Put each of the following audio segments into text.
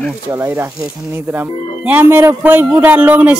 मुख चलाइराखेछन् निद्रामा। यहाँ मेरो कोही बुढा लोग्ने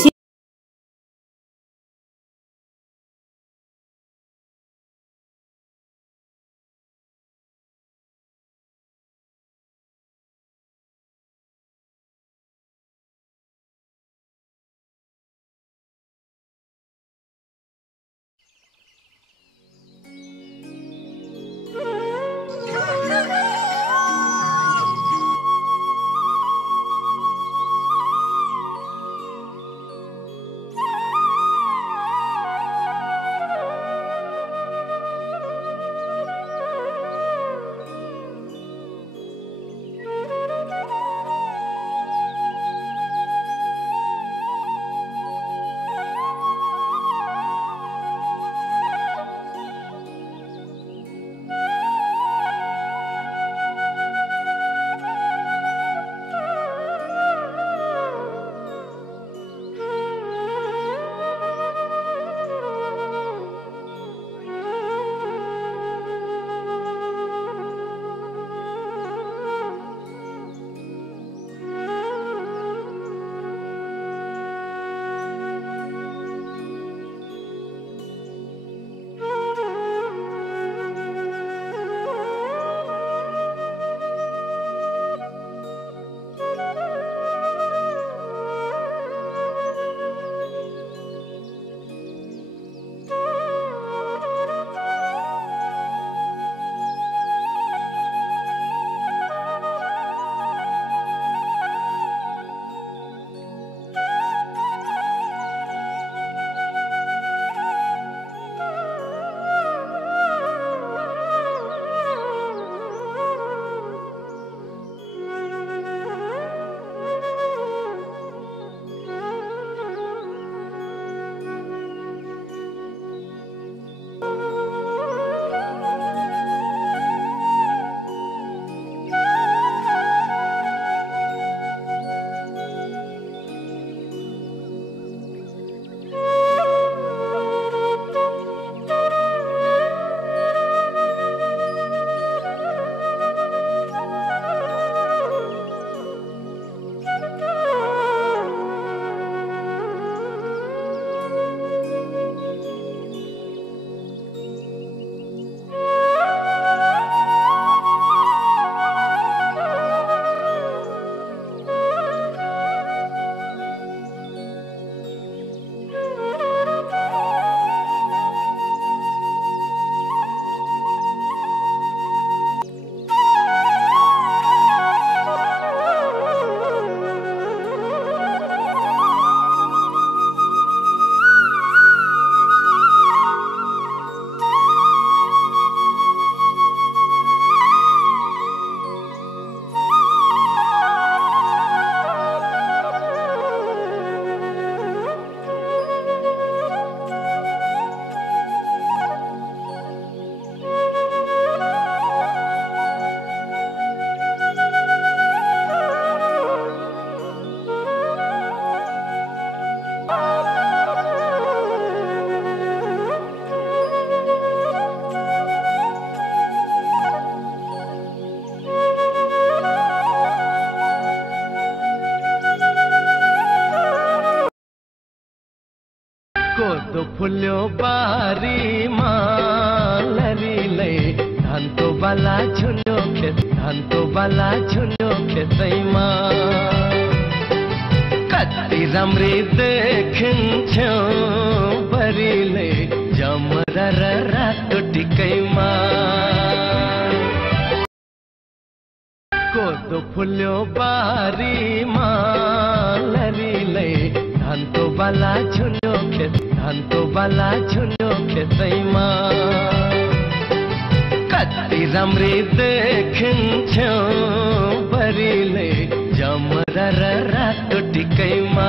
कोदो फुल्यो बारीमा लरीले धानको बाला झुल्यो खेतैमा कति राम्री देखिन्थ्यो बरीले जमरा र रातो टिकैमा कोदो फुल्यो बारीमा लरीले धानको बाला झुल्यो खेतैमा कति राम्री देखिन्थ्यो बरीले जमरा र रातो टिकैमा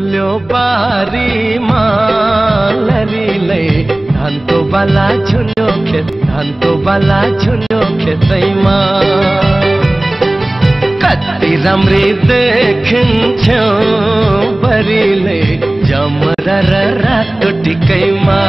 फुल्यो बारीमा लरीले धानको बाला झुन्यो खेतैमा कति राम्री देखिन्थ्यो बरीले जमरा र रातो टिकैमा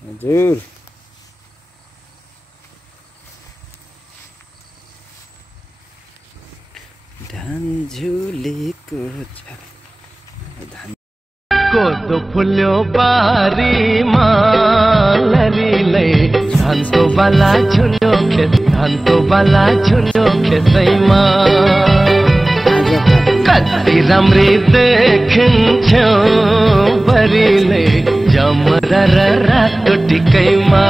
हजुर धान झुलेको छ धान कोदो फुल्यो बारीमा लरीले धानको बाला झुन्यो खेतैमा कति राम्री देखिन्थ्यो बरीले जमरा र रातो टिकैमा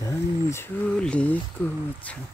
धान झुलेको छ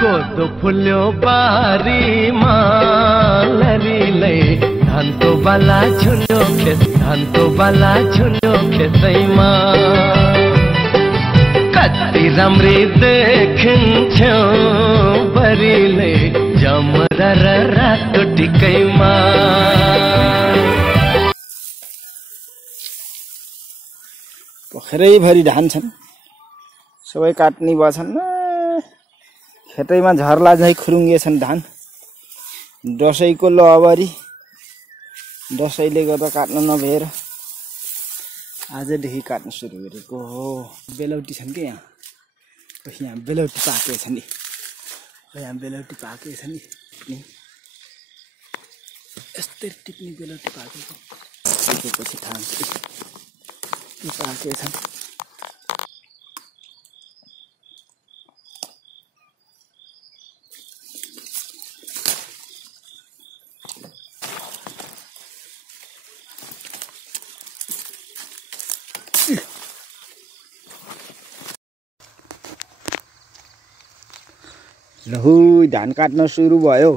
कोदो फुल्यो बारीमा लरीले धानको बाला झुन्यो खेतैमा कति राम्री देखिन्थ्यो बरीले जमरा र रातो टिकैमा पोखरैभरि धान छन् सबै काट्ने भएछन् खेतैमा झर्ला झै खुरुङ्गेछन् धान दसैँको लहबरी दसैँले गर्दा काट्न नभएर आजदेखि काट्न सुरु गरेको हो बेलौटी छन् कि यहाँ बेलौटी पाकेछ नि यहाँ बेलौटी पाकेछ नि यस्तै टिप्ने बेलौटी पाकेको टिपेपछि थाहा पाकेछन् लहु धान काट्न सुरु भयो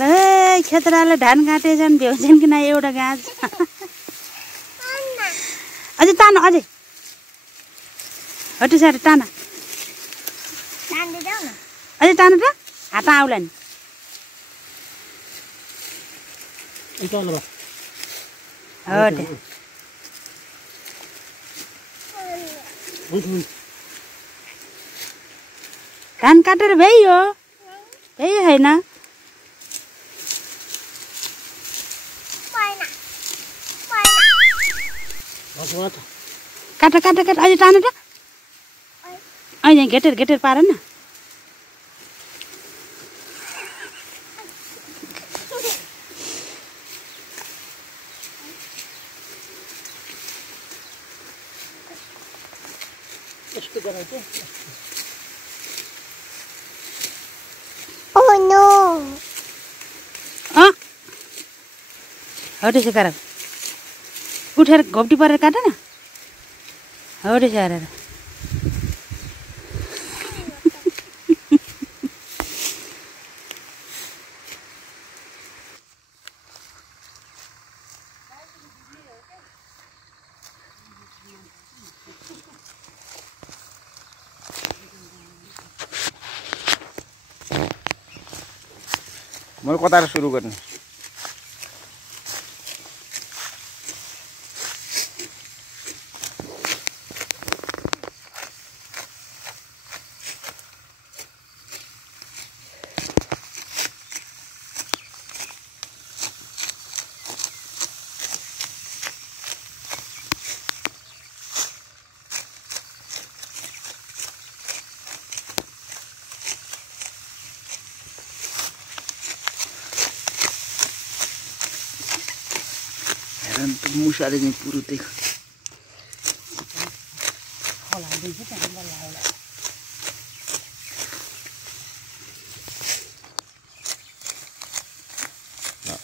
ए खेतराले धान काटेछन् भ्याउँछन् कि न एउटा गाछ अझै तान अझै हटी सारे ताना अझै तान त हात आउला नि हटे धान काटेर भ्याइयो होइन काट अझै टान त अहिले घेटेर पार न Oh no! हटे से उठेर घोप्टी परेर काट न हटे से हारेर मैले कतार सुरु गर्ने धान त मुसाले चाहिँ पुरो देख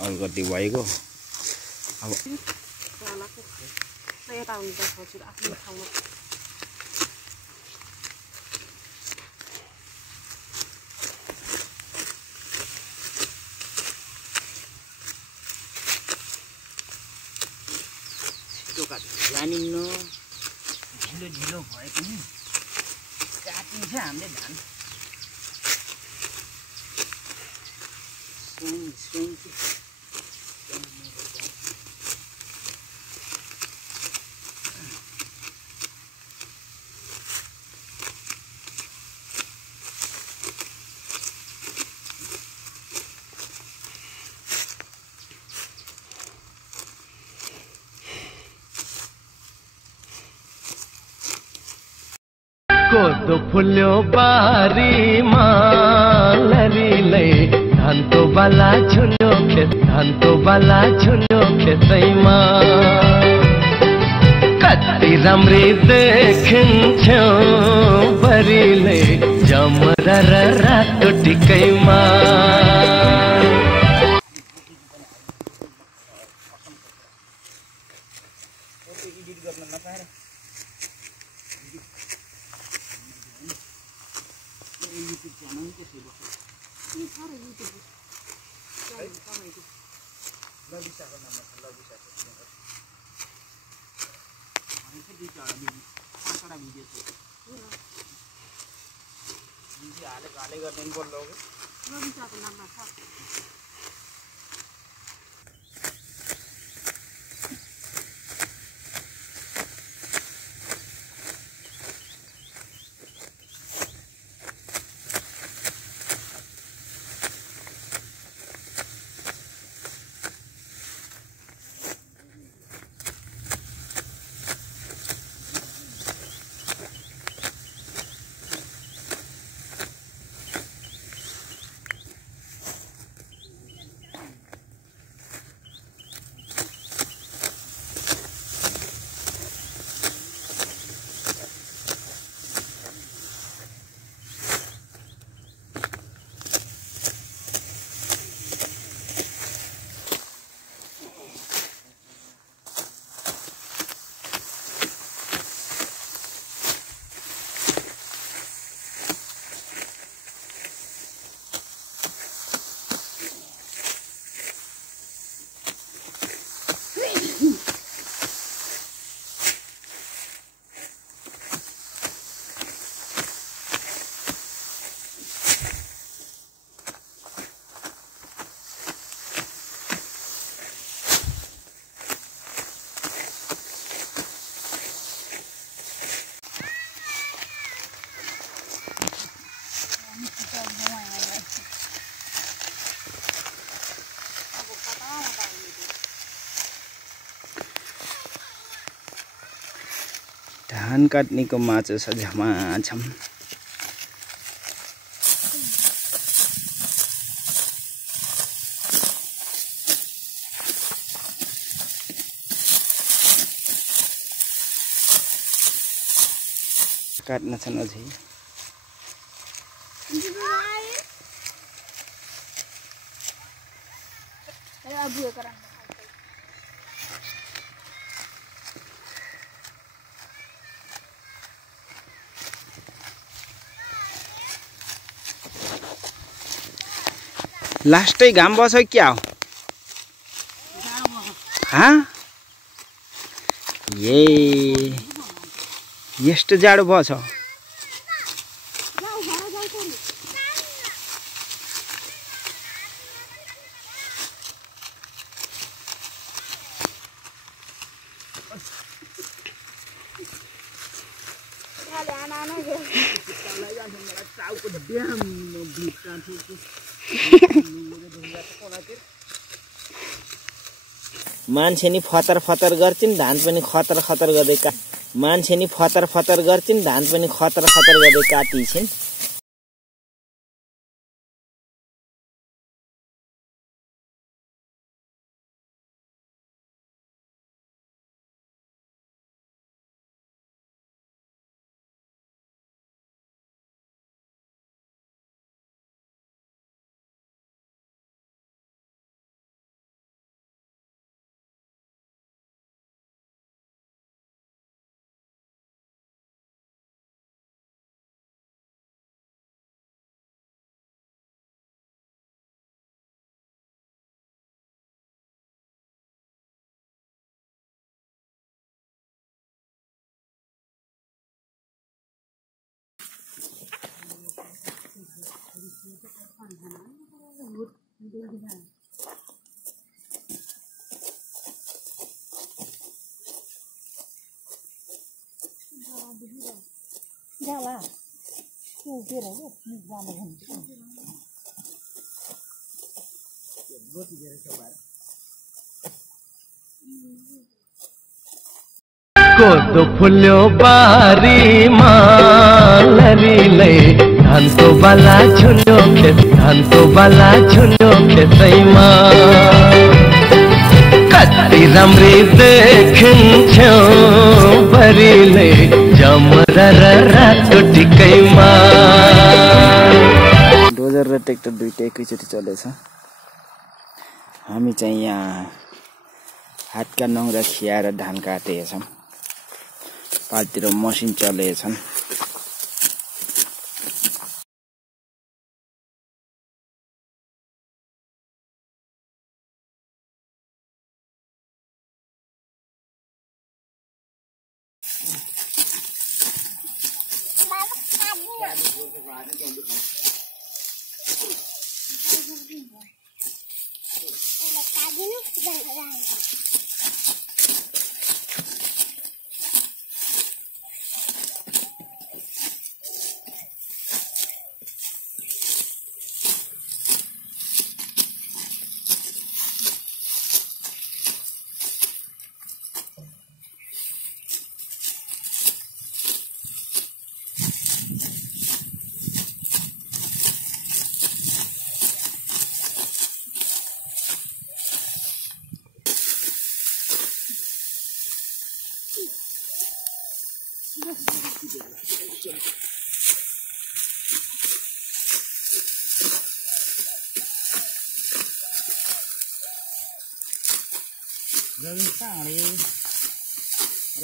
अलगटी भएको अब जानिन्न ढिलो ढिलो भए पनि काटिन्छ हामीले धान कोदो फुल्यो बारीमा लरीले धानको बाला झुल्यो खेतैमा कति राम्री देखिन्थ्यो बरीले जमरा र रातो टिकैमा धान काट्नेको माछा छ झमाझम काट्न छन् अझै लास्टै घाम बस्यो क्या हो हाँ ये यस्तो जाडो बस्यो मान्छे नि फतर फतर गर्छिन् धान पनि खतर खतर गर्दै मान्छे नि फतर फतर गर्छिन् धान पनि खतर खतर गर्दै काटिन्छन्। कोदो फुल्यो बारीमा लरीले धानको बाला झुल्यो खेतैमा कति राम्री देखिन्थ्यो बरीले जमरा र रातो टिकैमा। डोजर र ट्र्याक्टर दुईटै एकैचोटि चलेछ। हामी चाहिँ यहाँ हातका नङ्ग्रा खियाएर धान काटेका छौँ। पालतिर मसिन चलेछन्।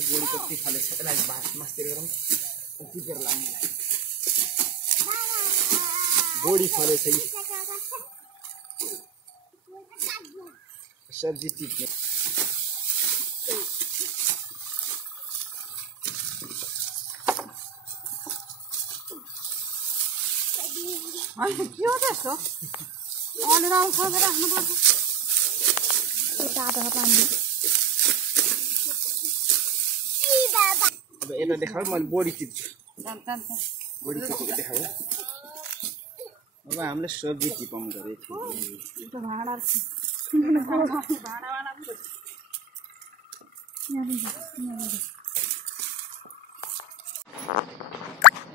गोली कति फले छ यसलाई मास्तिर गरौँ कति बेर लाग्ने गोडी फले छ सब्जी टिप्ने के हो त्यस्तो अलि राउ खोलेर राख्नु पर्छ तातो पानी अब यता देखाऊ मैले बोडी टिप्छु बोडी टिपेको देखाऊ अब हामीले सब्जी टिपाउँ गरेको थियो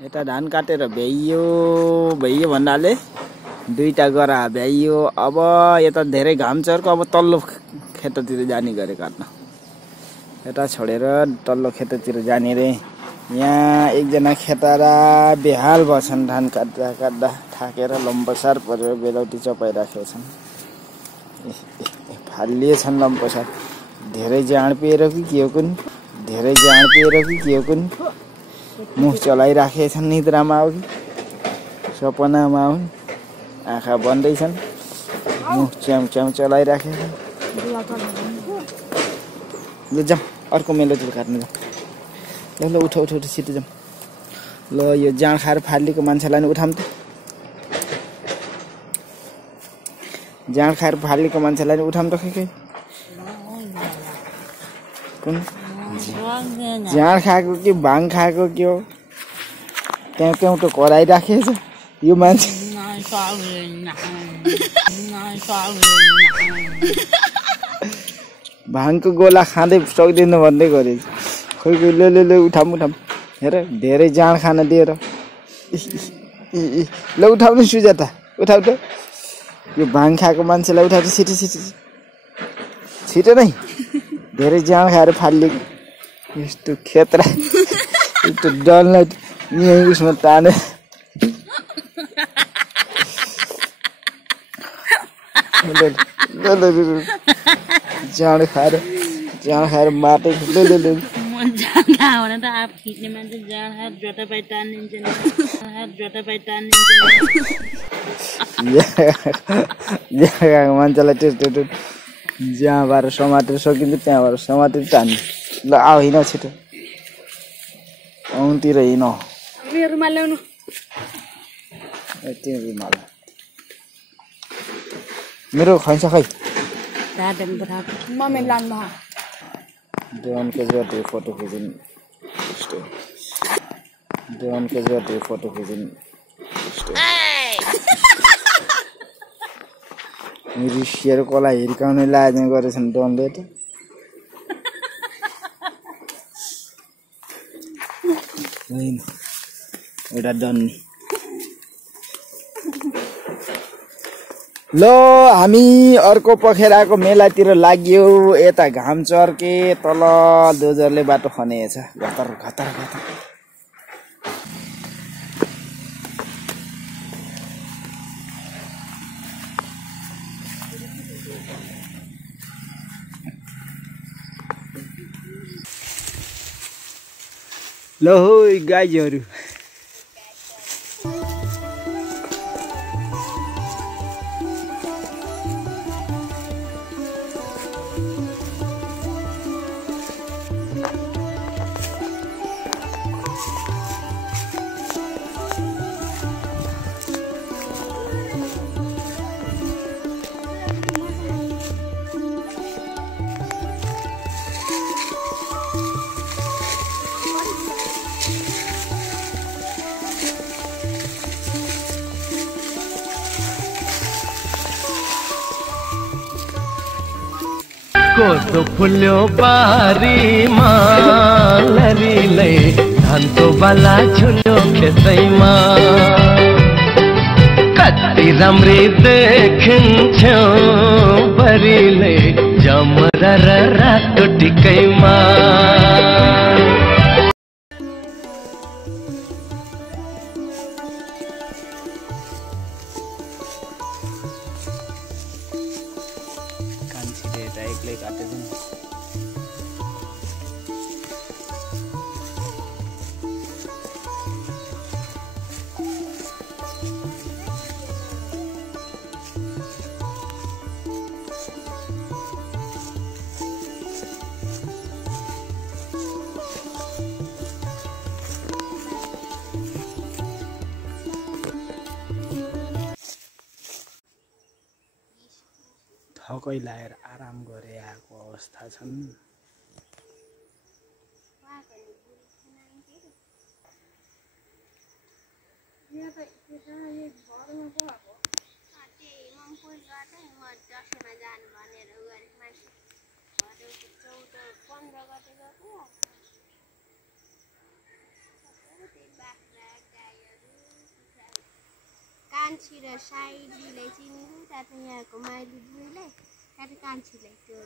यता धान काटेर भ्याइयो भन्नाले दुईटा गरा भ्याइयो। अब यता धेरै घाम चर्को अब तल्लो खेततिर जाने गरे काट्न यता छोडेर तल्लो खेततिर जाने रे। यहाँ एकजना खेतारा बेहाल भएछन् धान काट्दा थाकेर लम्बसार परेर बेलौटी चपाइराखेका छन्। फालिएछन् लम्बसार धेरै जाँड पिएर कि के हो कुन मुख चलाइराखेका छन्। निद्रामा हो कि सपनामा हुन् आँखा बन्दैछन् मुख च्याउ चलाइराखेका छन्। ल जाउँ अर्को मेलोतिर काट्नु जाउँ। ल उठ छिटो जाउँ। ल यो जाँड खाएर फालिएको मान्छेलाई नि उठाउँ त। जाँड खाएर फालिएको मान्छेलाई नि उठाउँ त खै कुन जाँड खाएको कि भाङ खाएको के हो त्यहाँ त कराइराखेछ यो मान्छे। भाङको गोला खाँदै सक्दैन भन्दै गरे खोइ ल उठाउँ हेर धेरै जाँड खान दिएर ल उठाउनु सुजाता उठाउ त यो भाङ खाएको मान्छेलाई उठाउ छिटो नै धेरै जाँड खाएर फालिएको यस्तो खेतरा यस्तो डललाई यहीँ उसमा ताने जाँड खाएर माटे ल मान्छेलाई त्यस्तो जहाँबाट समातेर सकिन्छ त्यहाँबाट समातेर तान्ने। ल आऊ हिँड छिटो औँतिर हिँड रुमाल ल्याउनु त्यो रुमाल मेरो खान्छ खै दादन बराबर मम्मी लानु देवन के जति फोटो खिचिन देवन के जति फोटो खिचिन रिसिएर कोलाई हिर्काउने लाजन गरेछन् डनले त होइन एउटा डन्नी लो हामी अर्को पखेराको मेलातिर लाग्यो यता घाम चर्के तल दोजरले बाटो खनेछ घतर घतर घतर लो गाईहरू कोदो फुल्यो बारीमा लरीले धानको बाला झुल्यो खेतैमा कति राम्री देखिन्थ्यो बरीले जमरा र रातो टिकैमा एक्लै काटेछन् थकै लाएर आराम गरे आएको अवस्था छन् कान्छीले साइडीले चिनिनु त्यहाँ यहाँको माइली बुढीले त्यहाँ कान्छीले त्यो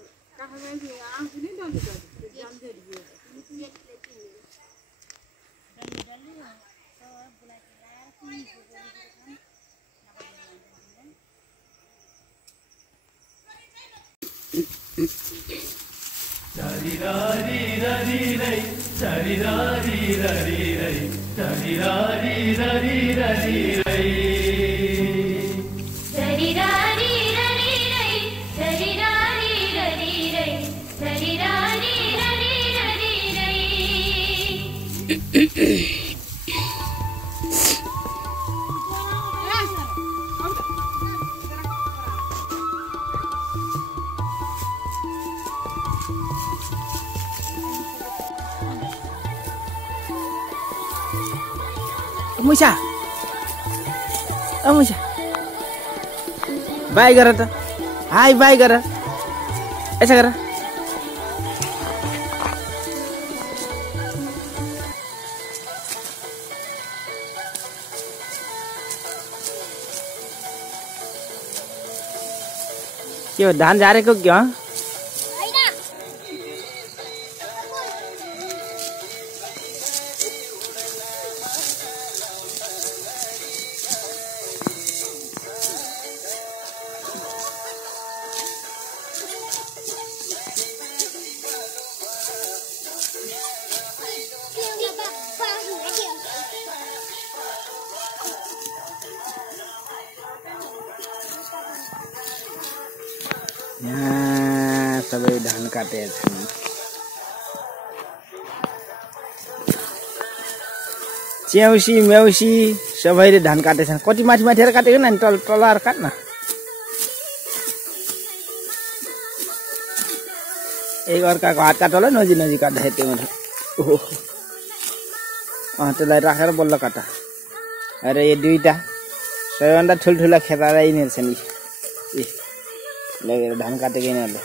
मुसा मुसा बाई गर त हाई बाई गर यसो गर के हो धान झारेको के हो यहाँ सबै धान काटेका छन् च्याउसी म्याउसी सबैले धान काटेछन् कति माथि माथिर काटेको नि तल तलहरु काट्न एक अर्काको हात काट होला नजिक नजिक काट्दाखेरि त्यो मात्र ओहो त्यसलाई राखेर बल्ल काट अरे यो दुईटा सबैभन्दा ठुल्ठुला खेतारा यिनीहरू छन् ए लगेर धान काटेको यिनीहरूले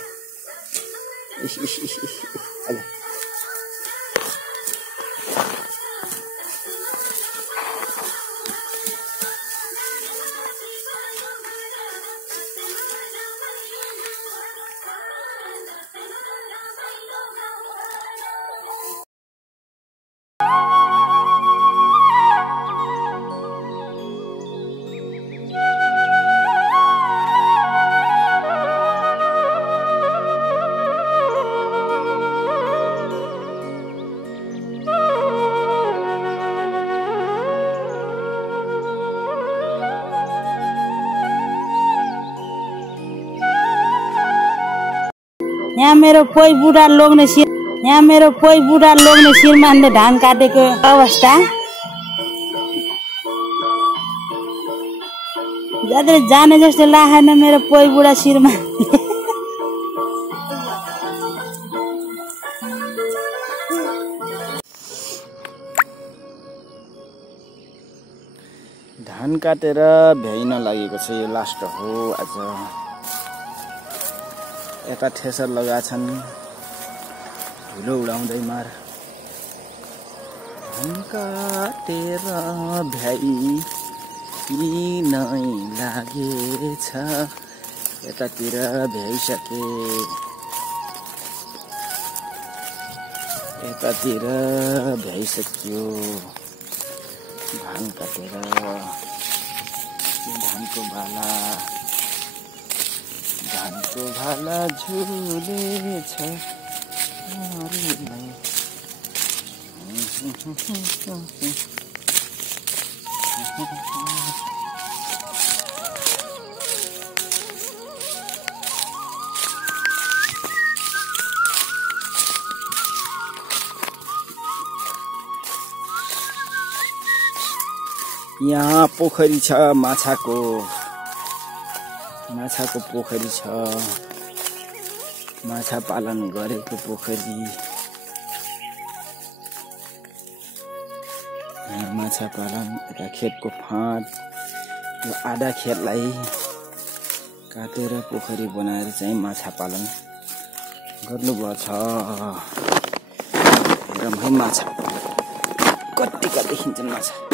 यहाँ मेरो कोही बुढा लोग्ने श्रीमानले धान काटेको अवस्था ज्यादै जाने जस्तो लागेन मेरो कोही बुढा श्रीमान धान काटेर भ्याइन लागेको छ यो लास्ट हो आज यता ठेसर लगाछन् धुलो उडाउँदै मार धान काटेर भ्याइ नै लागेछ यतातिर भ्याइसके यतातिर भ्याइसक्यो धान काटेर धानको भाला झुलेछ यहाँ पोखरी छ माछाको पोखरी छ माछा पालन गरेको पोखरी माछा पालन एउटा खेतको फाँट यो आधा खेतलाई काटेर पोखरी बनाएर चाहिँ माछा पालन गर्नुभएको छ रमाइ माछा कति देखिन्छन् माछा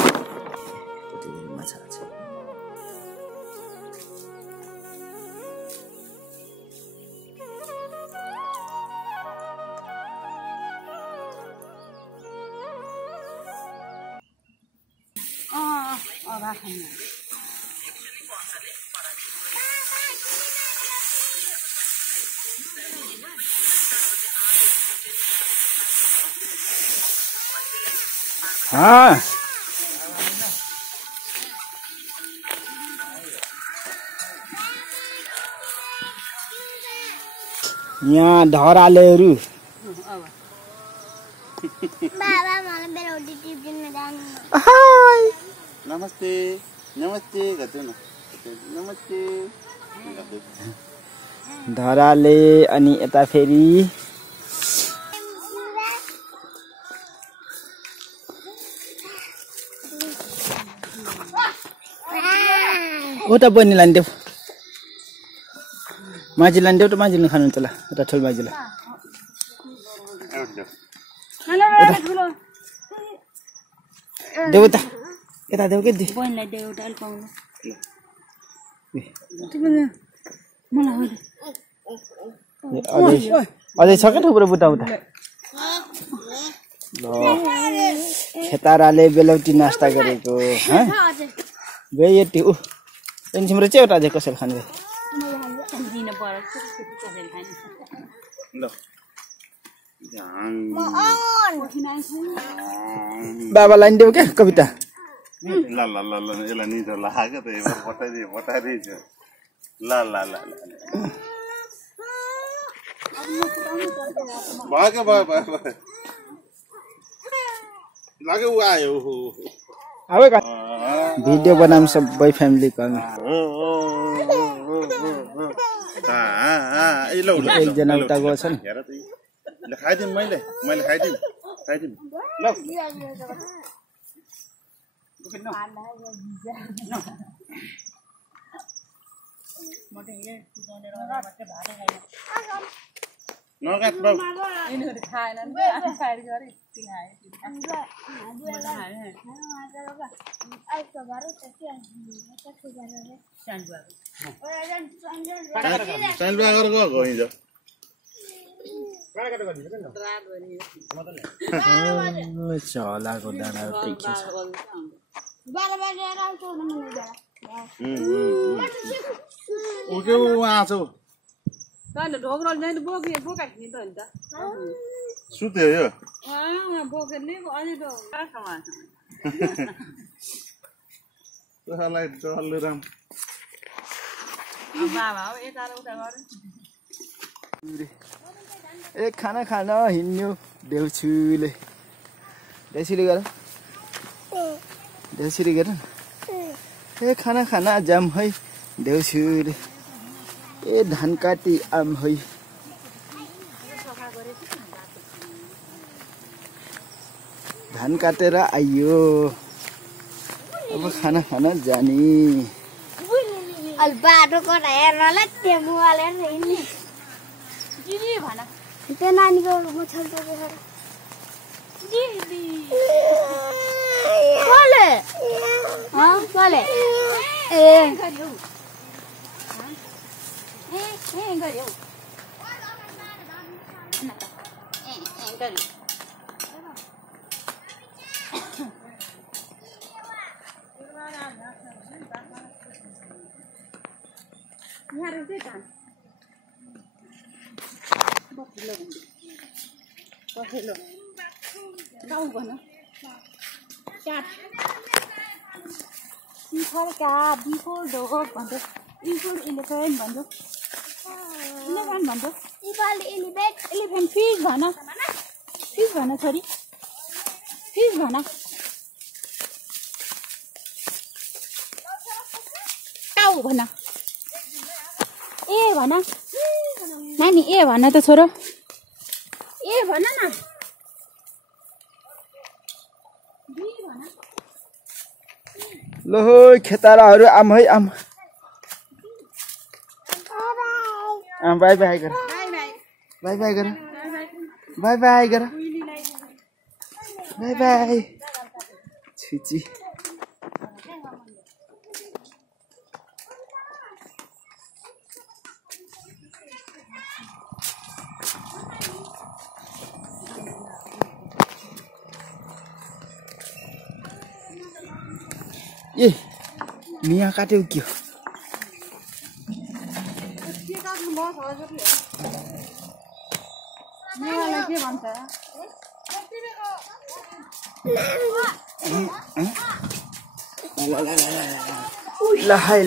हाँ यहाँ धरालेहरू नमस्ते नमस्ते नमस्ते धराले अनि यता फेरि उता बहिनी लान्थ्यो माझी लान्थ्यो त माझीले खानुहुन्छ ल उता ठुलो माझीलाई देऊ त यता देऊ के दे बहिनीलाई देऊ एउटा अलिक पाउनु अझै छ क्या थुप्रो बुटा उता ल खेताराले बेलौटी नास्ता गरेको बे यति ऊ तिम्रो चाहिँ एउटा अझै कसैले खानु बाबालाई नि देऊ क्या कविता ल ल ल ल यसलाई निदो लाग्यो त बटाइदिएछ ल ल ल भयो लाग्यो ऊ आयो भिडियो बनाउँ सबै फ्यामिली एकजना उता गएको छ नि हेर त ल खाइदिम मैले खाइदिम ल नगात बाबु साइलबा गरेर गएको हिजो चलाको दाना टिकी छ उके आछ सुत्यो यो डल्ले राम ए खाना खान हिँड्यो देउछुले गर ए खाना खाना जाम है देउछुले ए धान काटी आम है धान काटेर आइयो अब खाना खाना जाने बाटो कता हेर्नला त्यो मोबाइल हेर्न हिँड्ने त्यो नानीको मुछल्टो देखेर कसले बिफोर डग भन्छ बिफोर इलेफेन्ट भन्छ इलेफेन्ट भन्छ इलेफेन्ट फिस भन छोरी फिस भन काउ भन ए भन नानी ए भन त छोरो ए भन न लो खेताराहरू आम है आम बाई बाई गर बाई छिची ए मिया काट्यो के लहाय